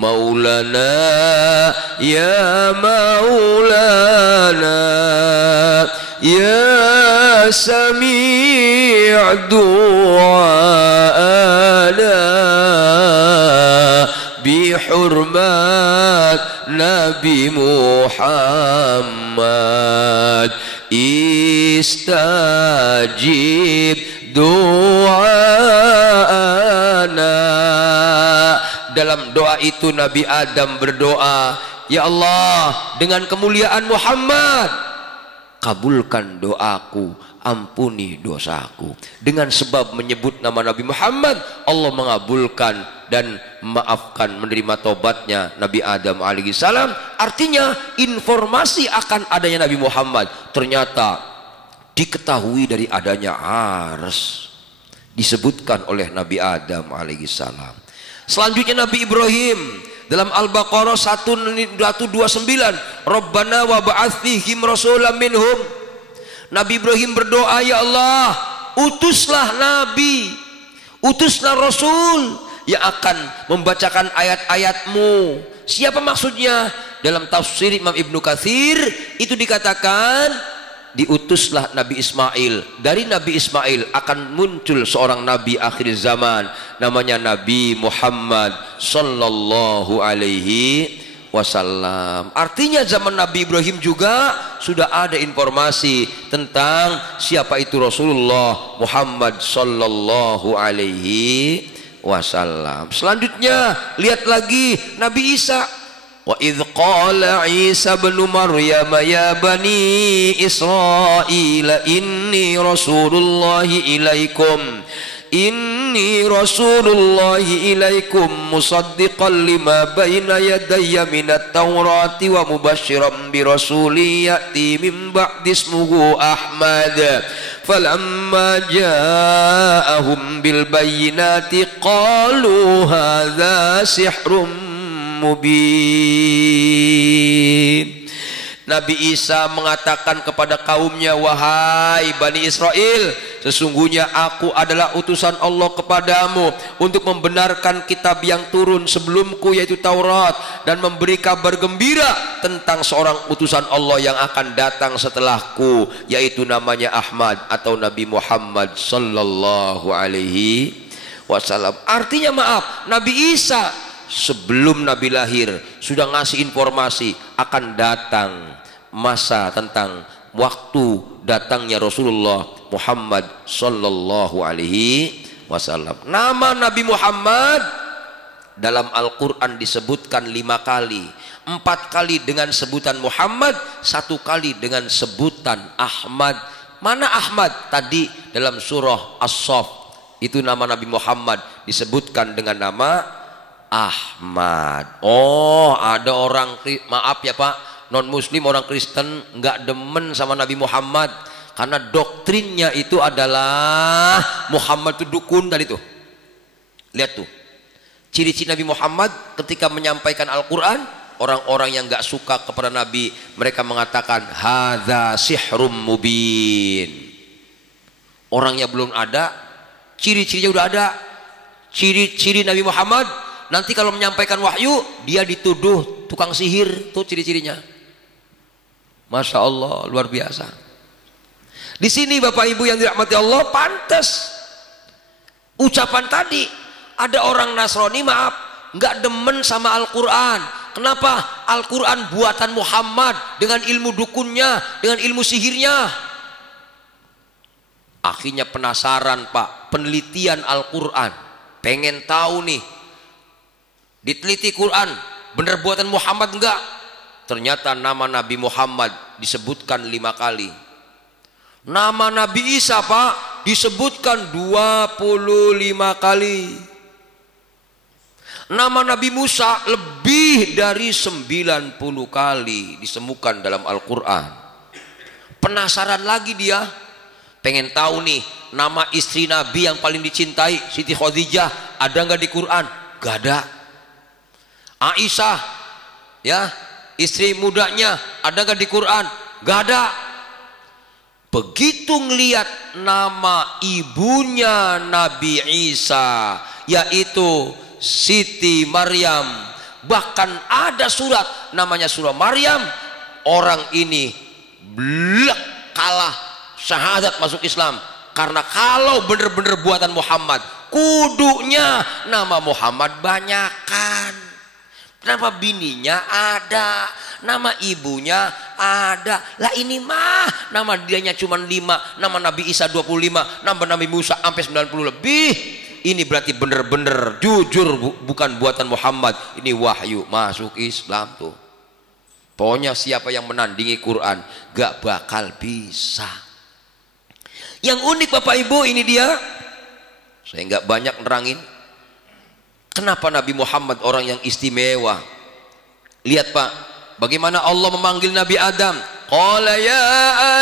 Maulana ya Maulana ya Sami' du'ana bihurmat Nabi Muhammad istajib du'ana. Dalam doa itu Nabi Adam berdoa, ya Allah, dengan kemuliaan Muhammad kabulkan doaku, ampuni dosaku. Dengan sebab menyebut nama Nabi Muhammad, Allah mengabulkan dan memaafkan, menerima tobatnya Nabi Adam alaihissalam. Artinya informasi akan adanya Nabi Muhammad ternyata diketahui dari adanya arsy. disebutkan oleh Nabi Adam alaihissalam. Selanjutnya Nabi Ibrahim dalam Al-Baqarah 129, Rabbana wa ba'ath fihim rasulam minhum. Nabi Ibrahim berdoa, ya Allah, utuslah nabi, utuslah rasul yang akan membacakan ayat-ayatmu. Siapa maksudnya? Dalam tafsir Imam Ibnu Katsir itu dikatakan diutuslah Nabi Ismail. Dari Nabi Ismail akan muncul seorang nabi akhir zaman, namanya Nabi Muhammad sallallahu alaihi wasallam. Artinya zaman Nabi Ibrahim juga sudah ada informasi tentang siapa itu Rasulullah Muhammad sallallahu alaihi wasallam. Selanjutnya lihat lagi Nabi Isa. Wa idh qala Isa ibn Maryam ya bani Israil inni rasulullahi ilaikum musaddiqan lima baina yadayya minat tawrati wa mubashiran bi rasulin ya'ti min ba'di ismuhu Ahmad falamma ja'ahum bil bayyinati qalu hadza sihrun mubin. Nabi Isa mengatakan kepada kaumnya, wahai Bani Israel, sesungguhnya aku adalah utusan Allah kepadamu untuk membenarkan kitab yang turun sebelumku yaitu Taurat, dan memberi kabar gembira tentang seorang utusan Allah yang akan datang setelahku, yaitu namanya Ahmad atau Nabi Muhammad sallallahu alaihi wasallam. Artinya maaf, Nabi Isa sebelum Nabi lahir sudah ngasih informasi akan datang masa tentang waktu datangnya Rasulullah Muhammad sallallahu alaihi wasallam. Nama Nabi Muhammad dalam Al-Quran disebutkan 5 kali, 4 kali dengan sebutan Muhammad, 1 kali dengan sebutan Ahmad. Mana Ahmad? Tadi dalam surah As-Saff itu nama Nabi Muhammad disebutkan dengan nama Ahmad. Oh, ada orang, maaf ya Pak, non muslim, orang Kristen nggak demen sama Nabi Muhammad karena doktrinnya itu adalah Muhammad itu dukun. Tadi tuh lihat tuh ciri-ciri Nabi Muhammad ketika menyampaikan Al-Quran. Orang-orang yang nggak suka kepada Nabi, mereka mengatakan hadza sihrum mubin. Orangnya belum ada, ciri-cirinya udah ada. Ciri-ciri Nabi Muhammad, nanti kalau menyampaikan wahyu dia dituduh tukang sihir. Tuh ciri-cirinya. Masya Allah, luar biasa. Di sini Bapak Ibu yang dirahmati Allah, pantas ucapan tadi. Ada orang Nasrani, maaf, nggak demen sama Al-Quran. Kenapa? Al-Quran buatan Muhammad dengan ilmu dukunnya, dengan ilmu sihirnya. Akhirnya penasaran Pak, penelitian Al-Quran, pengen tahu nih, diteliti Quran, bener buatan Muhammad enggak? Ternyata nama Nabi Muhammad disebutkan 5 kali. Nama Nabi Isa Pak disebutkan 25 kali. Nama Nabi Musa lebih dari 90 kali disemukan dalam Al-Quran. Penasaran lagi dia, pengen tahu nih nama istri Nabi yang paling dicintai, Siti Khadijah, ada nggak di Quran? Gak ada. Aisyah, ya, istri mudanya, ada nggak di Quran? Gak ada. Begitu ngelihat nama ibunya Nabi Isa, yaitu Siti Maryam, bahkan ada surat namanya surah Maryam, orang ini blek kalah syahadat masuk Islam. Karena kalau bener-bener buatan Muhammad, kudunya nama Muhammad banyakan. Kenapa bininya ada, nama ibunya ada, lah ini mah nama dianya cuma 5, nama Nabi Isa 25, nama Nabi Musa sampai 90 lebih. Ini berarti bener-bener jujur bukan buatan Muhammad, ini wahyu masuk Islam tuh. Pokoknya siapa yang menandingi Quran gak bakal bisa. Yang unik Bapak Ibu, ini dia, saya nggak banyak nerangin kenapa Nabi Muhammad orang yang istimewa. Lihat Pak, bagaimana Allah memanggil Nabi Adam. Qala ya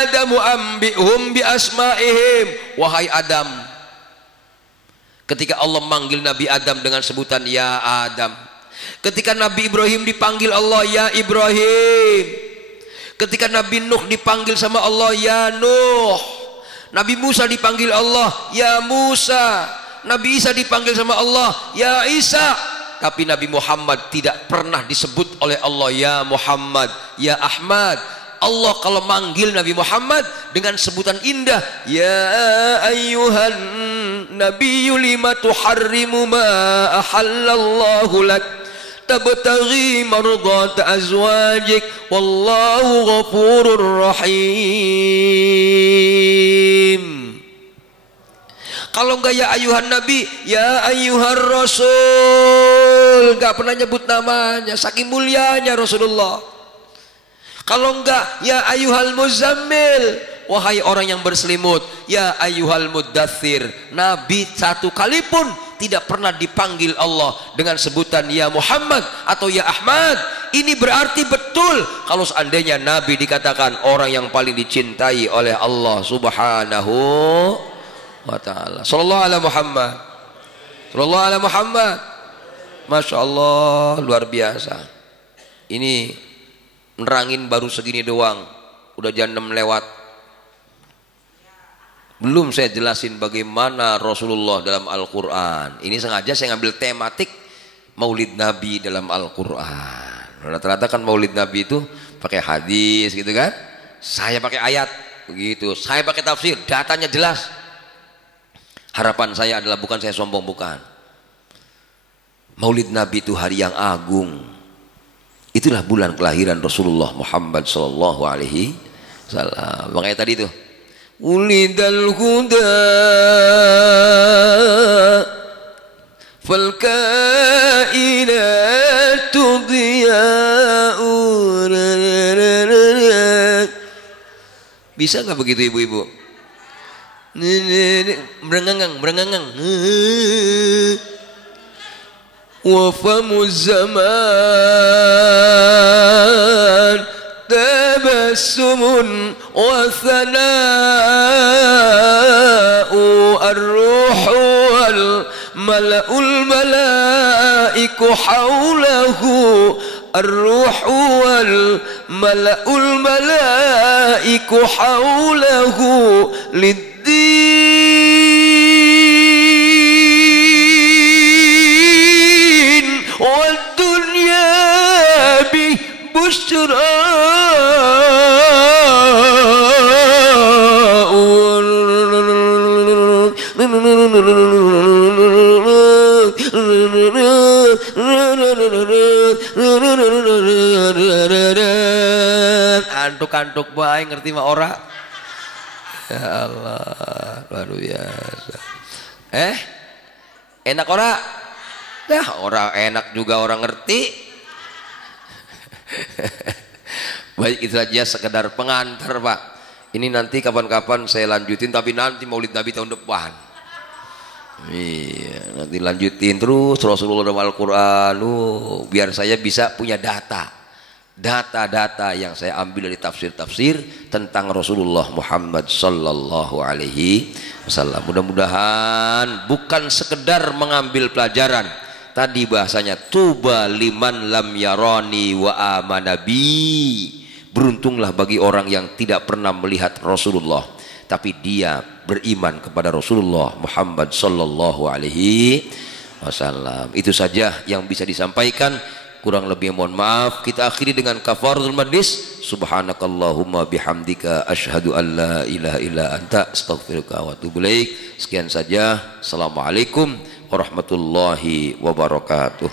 Adamu ambihum bi asma'ihim. Wahai Adam, Ketika Allah manggil Nabi Adam dengan sebutan ya Adam. Ketika Nabi Ibrahim dipanggil Allah ya Ibrahim. Ketika Nabi Nuh dipanggil sama Allah ya Nuh. Nabi Musa dipanggil Allah ya Musa. Nabi Isa dipanggil sama Allah ya Isa. Tapi Nabi Muhammad tidak pernah disebut oleh Allah ya Muhammad, ya Ahmad. Allah kalau manggil Nabi Muhammad dengan sebutan indah, ya ayyuhan nabiyyu lima tuharrimu ma ahallallahu lak tabtaghi mardata azwajik wallahu ghafurur rahim. Kalau enggak ya ayuhan nabi, ya ayuhan rasul, enggak pernah nyebut namanya, saking mulianya Rasulullah. Kalau enggak ya ayuhal muzammil, wahai orang yang berselimut, ya ayuhal muddathir. Nabi satu kali pun tidak pernah dipanggil Allah dengan sebutan ya Muhammad atau ya Ahmad. Ini berarti betul kalau seandainya Nabi dikatakan orang yang paling dicintai oleh Allah Subhanahu wa ta'ala. Sallallahu ala Muhammad, sallallahu ala Muhammad. Masya Allah, luar biasa. Ini nerangin baru segini doang, udah jam 6 lewat. Belum saya jelasin bagaimana Rasulullah dalam Al-Quran. Ini sengaja saya ngambil tematik Maulid Nabi dalam Al-Quran. Rata-rata kan Maulid Nabi itu pakai hadis gitu kan, saya pakai ayat begitu, saya pakai tafsir, datanya jelas. Harapan saya adalah bukan saya sombong, bukan. Maulid Nabi itu hari yang agung. Itulah bulan kelahiran Rasulullah Muhammad sallallahu alaihi wasallam. Makanya tadi itu ulidal huda fal kainatu diya'u. Bisa nggak begitu ibu-ibu? Merengang. Wa famuz zaman tabassumun wa thana'u ar-ruhu wal mala'ul mala'iku hawlahu ar-ruhu wal mala'ul mala'iku hawlahu lid-din wad-dunya bi bushra. Antuk-antuk bae ngerti mah ora. Ya Allah, luar biasa. Enak ora? Dah orang enak juga orang ngerti. Baik, itu saja sekedar pengantar Pak. Ini nanti kapan-kapan saya lanjutin, tapi nanti Maulid Nabi tahun depan. Iya, nanti lanjutin terus Rasulullah dalam Al-Quran. Biar saya bisa punya data-data yang saya ambil dari tafsir-tafsir tentang Rasulullah Muhammad sallallahu alaihi wasallam. Mudah-mudahan bukan sekedar mengambil pelajaran. Tadi bahasanya tuba liman lam yarani wa amanabi. Beruntunglah bagi orang yang tidak pernah melihat Rasulullah, tapi dia beriman kepada Rasulullah Muhammad sallallahu alaihi wasallam. Itu saja yang bisa disampaikan. Kurang lebih mohon maaf. Kita akhiri dengan kafaratul majlis. Subhanakallahumma bihamdika asyhadu an la ilaha illa anta astaghfiruka wa atubu ilaik. Sekian saja. Assalamualaikum warahmatullahi wabarakatuh.